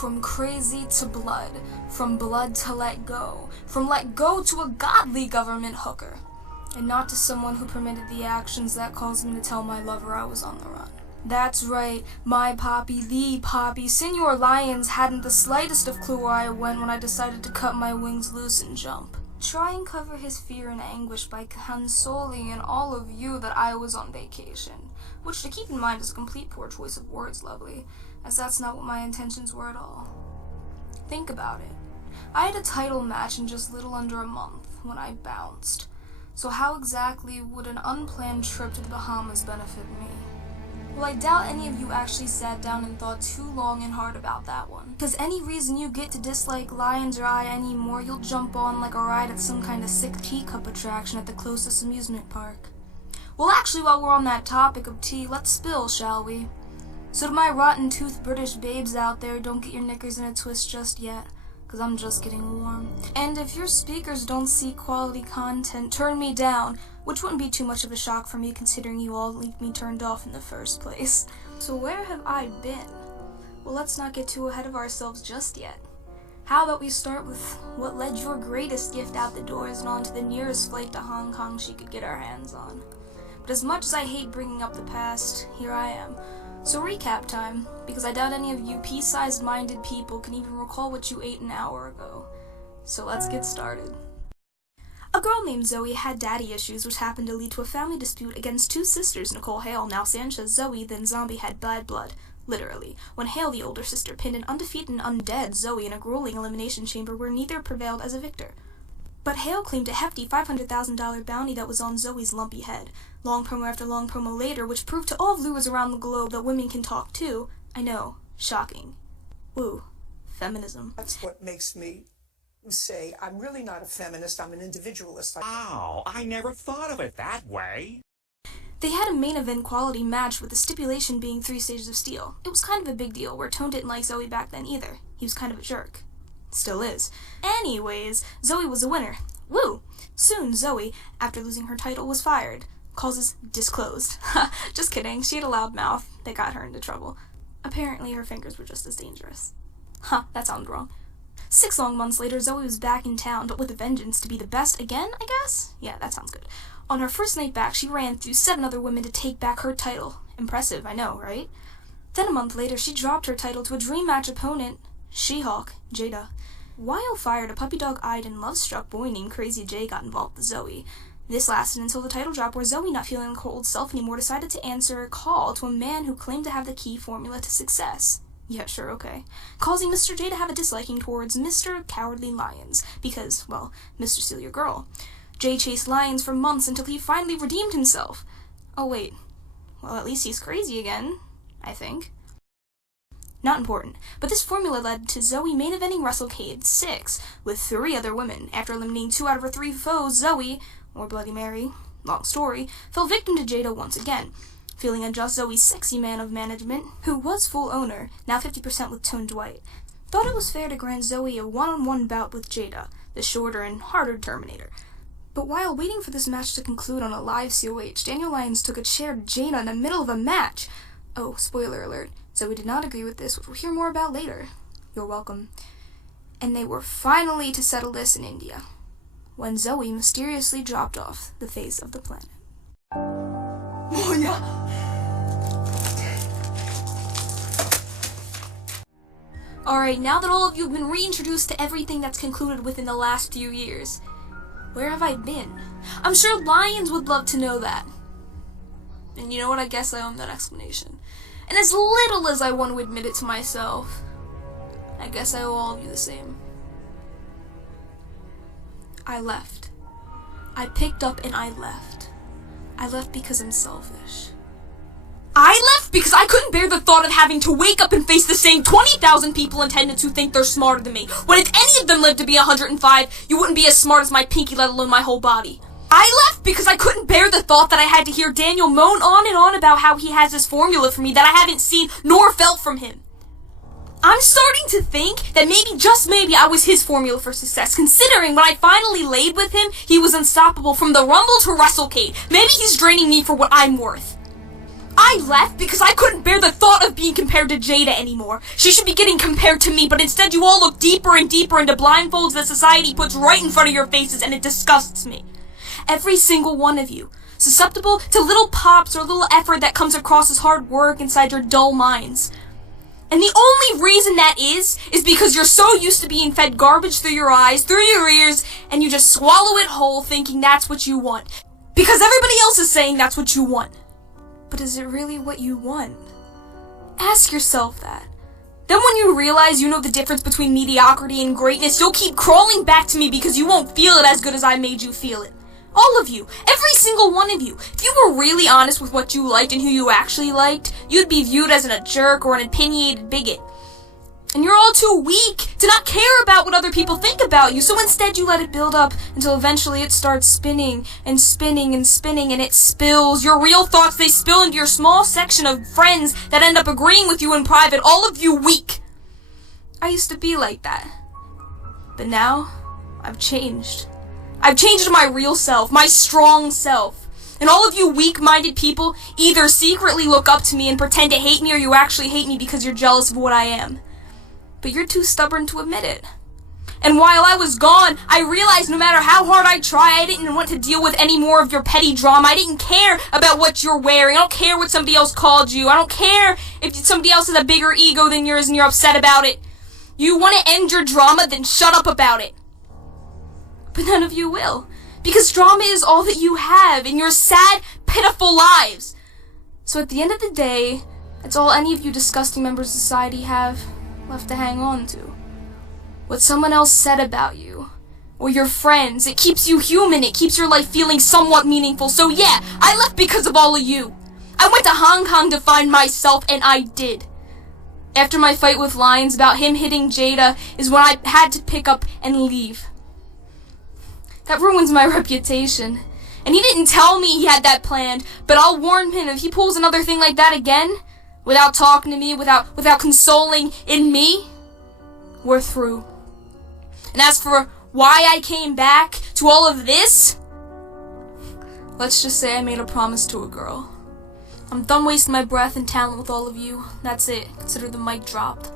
From crazy to blood, from blood to let go, from let go to a godly government hooker, and not to someone who permitted the actions that caused me to tell my lover I was on the run. That's right, my Poppy, the Poppy, Senor Lyons hadn't the slightest of clue where I went when I decided to cut my wings loose and jump. Try and cover his fear and anguish by consoling in all of you that I was on vacation, which to keep in mind is a complete poor choice of words, lovely, as that's not what my intentions were at all. Think about it. I had a title match in just little under a month when I bounced, so how exactly would an unplanned trip to the Bahamas benefit me? Well, I doubt any of you actually sat down and thought too long and hard about that one. Because any reason you get to dislike Lyons or I anymore, you'll jump on like a ride at some kind of sick teacup attraction at the closest amusement park. Well, actually, while we're on that topic of tea, let's spill, shall we? So to my rotten-toothed British babes out there, don't get your knickers in a twist just yet, because I'm just getting warm. And if your speakers don't see quality content, turn me down, which wouldn't be too much of a shock for me considering you all leave me turned off in the first place. So where have I been? Well, let's not get too ahead of ourselves just yet. How about we start with what led your greatest gift out the doors and on to the nearest flight to Hong Kong she could get our hands on. But as much as I hate bringing up the past, here I am. So recap time, because I doubt any of you pea-sized minded people can even recall what you ate an hour ago. So let's get started. A girl named Zoe had daddy issues, which happened to lead to a family dispute against two sisters, Nicole Hale, now Sanchez Zoe, then Zombie had bad blood, literally, when Hale, the older sister, pinned an undefeated and undead Zoe in a grueling elimination chamber where neither prevailed as a victor. But Hale claimed a hefty $500,000 bounty that was on Zoe's lumpy head. Long promo after long promo later, which proved to all viewers around the globe that women can talk too. I know, shocking. Woo, feminism. That's what makes me say I'm really not a feminist, I'm an individualist. Oh, I never thought of it that way. They had a main event quality match with the stipulation being 3 stages of steel. It was kind of a big deal, where Tone didn't like Zoe back then either. He was kind of a jerk. Still is. Anyways, Zoe was a winner. Woo! Soon, Zoe, after losing her title, was fired. Causes disclosed. Just kidding, she had a loud mouth that got her into trouble. Apparently her fingers were just as dangerous. That sounded wrong. 6 long months later, Zoe was back in town, but with a vengeance to be the best again, I guess? Yeah, that sounds good. On her first night back, she ran through 7 other women to take back her title. Impressive, I know, right? Then a month later, she dropped her title to a dream match opponent, She-Hulk, Jada. While fired, a puppy dog-eyed and love-struck boy named Crazy J got involved with Zoe. This lasted until the title drop, where Zoe, not feeling like her old self anymore, decided to answer a call to a man who claimed to have the key formula to success. Yeah, sure, okay. Causing Mr. J to have a disliking towards Mr. Cowardly Lyons, because, well, Mr. Steal Your Girl. Jay chased Lyons for months until he finally redeemed himself. Oh, wait. Well, at least he's crazy again, I think. Not important, but this formula led to Zoe main eventing WrestleCade 6 with 3 other women. After eliminating 2 out of her 3 foes, Zoe, or Bloody Mary, long story, fell victim to Jada once again. Feeling unjust, Zoe's sexy man of management, who was full owner, now 50% with Tone Dwight, thought it was fair to grant Zoe a one-on-one bout with Jada, the shorter and harder Terminator. But while waiting for this match to conclude on a live COH, Daniel Lyons took a chair to Jada in the middle of a match. Oh, spoiler alert, Zoe did not agree with this, which we'll hear more about later. You're welcome. And they were finally to settle this in India, when Zoe mysteriously dropped off the face of the planet. Oh, yeah. Alright, now that all of you have been reintroduced to everything that's concluded within the last few years, where have I been? I'm sure Lyons would love to know that. And you know what? I guess I own that explanation. And as little as I want to admit it to myself, I guess I owe all of you the same. I left. I picked up and I left. I left because I'm selfish. I left because I couldn't bear the thought of having to wake up and face the same 20,000 people in attendance who think they're smarter than me. When if any of them lived to be 105, you wouldn't be as smart as my pinky, let alone my whole body. I left because I couldn't bear the thought that I had to hear Daniel moan on and on about how he has this formula for me that I haven't seen nor felt from him. I'm starting to think that maybe, just maybe, I was his formula for success, considering when I finally laid with him, he was unstoppable from the Rumble to WrestleCade. Maybe he's draining me for what I'm worth. I left because I couldn't bear the thought of being compared to Jada anymore. She should be getting compared to me, but instead you all look deeper and deeper into blindfolds that society puts right in front of your faces, and it disgusts me. Every single one of you, susceptible to little pops or little effort that comes across as hard work inside your dull minds. And the only reason that is because you're so used to being fed garbage through your eyes, through your ears, and you just swallow it whole thinking that's what you want. Because everybody else is saying that's what you want. But is it really what you want? Ask yourself that. Then when you realize you know the difference between mediocrity and greatness, you'll keep crawling back to me because you won't feel it as good as I made you feel it. All of you, every single one of you. If you were really honest with what you liked and who you actually liked, you'd be viewed as a jerk or an opinionated bigot. And you're all too weak to not care about what other people think about you, so instead you let it build up until eventually it starts spinning and spinning and spinning, and it spills. Your real thoughts, they spill into your small section of friends that end up agreeing with you in private, all of you weak. I used to be like that. But now, I've changed. I've changed to my real self, my strong self. And all of you weak-minded people either secretly look up to me and pretend to hate me, or you actually hate me because you're jealous of what I am. But you're too stubborn to admit it. And while I was gone, I realized no matter how hard I try, I didn't want to deal with any more of your petty drama. I didn't care about what you're wearing. I don't care what somebody else called you. I don't care if somebody else has a bigger ego than yours and you're upset about it. You want to end your drama? Then shut up about it. But none of you will. Because drama is all that you have in your sad, pitiful lives. So at the end of the day, that's all any of you disgusting members of society have left to hang on to. What someone else said about you, or your friends. It keeps you human. It keeps your life feeling somewhat meaningful. So yeah, I left because of all of you. I went to Hong Kong to find myself, and I did. After my fight with Lyons about him hitting Jada is when I had to pick up and leave. That ruins my reputation. And he didn't tell me he had that planned, but I'll warn him if he pulls another thing like that again, without talking to me, without consoling in me, we're through. And as for why I came back to all of this, let's just say I made a promise to a girl. I'm done wasting my breath and talent with all of you. That's it. Consider the mic dropped.